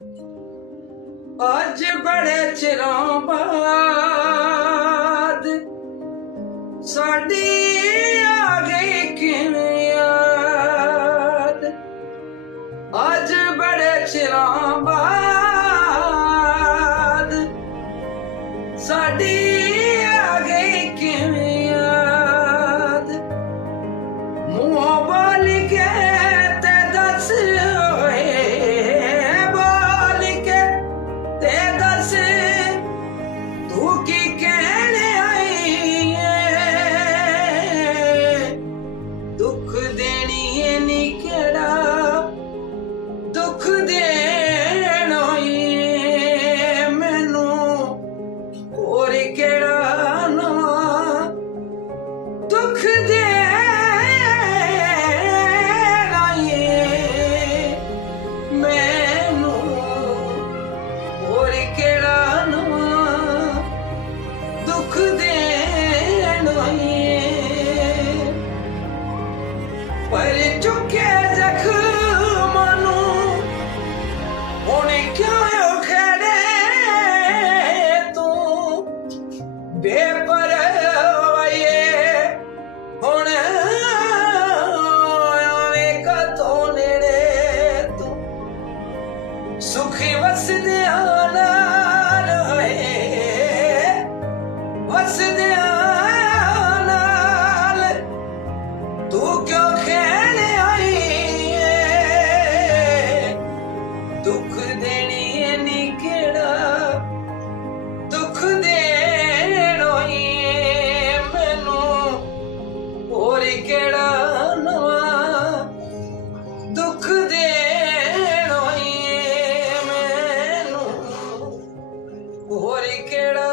ਅੱਜ ਬੜੇ ਚਿਰਾਂ ਬਾਅਦ ਸਾਡੀ ਆ ਗਈ ਕਿਵੇਂ ਯਾਦ? ਅੱਜ ਬੜੇ ਚਿਰਾਂ ਬਾਅਦ सुखी वसदे हरि केड़ा